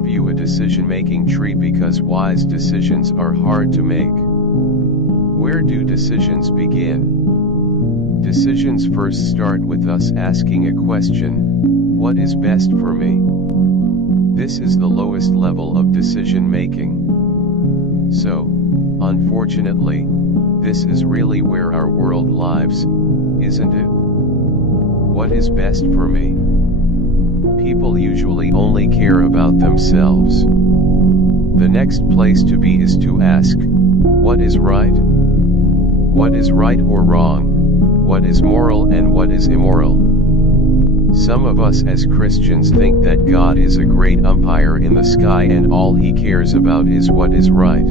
give you a decision-making tree because wise decisions are hard to make. Where do decisions begin? Decisions first start with us asking a question: what is best for me? This is the lowest level of decision-making. So, unfortunately, this is really where our world lives, isn't it? What is best for me? People usually only care about themselves. The next place to be is to ask, what is right? What is right or wrong? What is moral and what is immoral? Some of us as Christians think that God is a great umpire in the sky and all he cares about is what is right.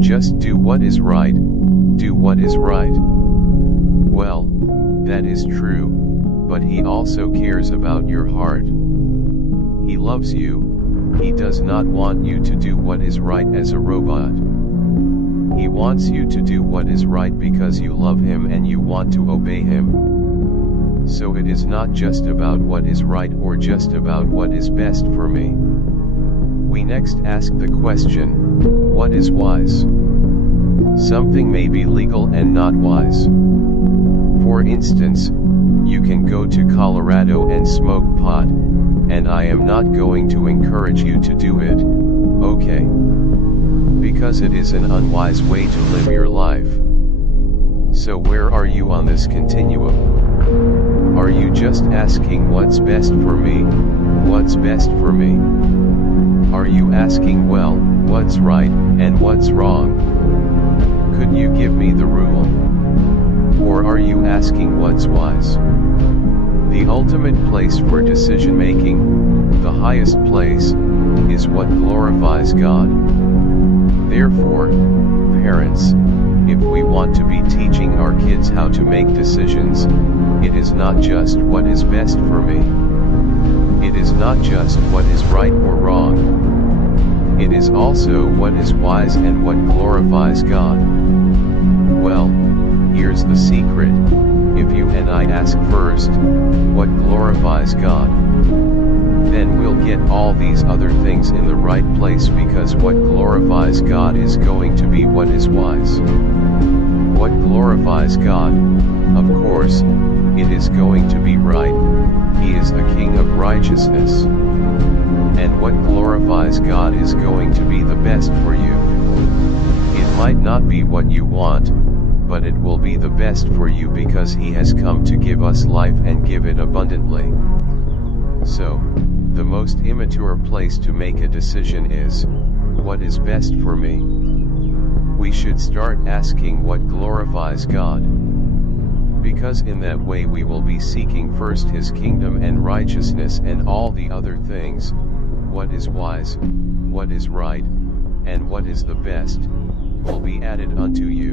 Just do what is right, do what is right. Well, that is true, but he also cares about your heart. He loves you. He does not want you to do what is right as a robot. He wants you to do what is right because you love him and you want to obey him. So it is not just about what is right or just about what is best for me. We next ask the question, what is wise? Something may be legal and not wise. For instance, you can go to Colorado and smoke pot, and I am not going to encourage you to do it, okay? Because it is an unwise way to live your life. So where are you on this continuum? Are you just asking what's best for me? What's best for me? Are you asking, well, what's right, and what's wrong? Could you give me the rule? Or are you asking what's wise? The ultimate place for decision-making, the highest place, is what glorifies God. Therefore, parents, if we want to be teaching our kids how to make decisions, it is not just what is best for me. It is not just what is right or wrong. It is also what is wise and what glorifies God. Well, here's the secret. If you and I ask first, what glorifies God? Then we'll get all these other things in the right place because what glorifies God is going to be what is wise. What glorifies God? Of course, it is going to be right. He is the King of righteousness. And what glorifies God is going to be the best for you. It might not be what you want, but it will be the best for you because he has come to give us life and give it abundantly. So, the most immature place to make a decision is, what is best for me? We should start asking what glorifies God. Because in that way we will be seeking first his kingdom and righteousness, and all the other things, what is wise, what is right, and what is the best, will be added unto you.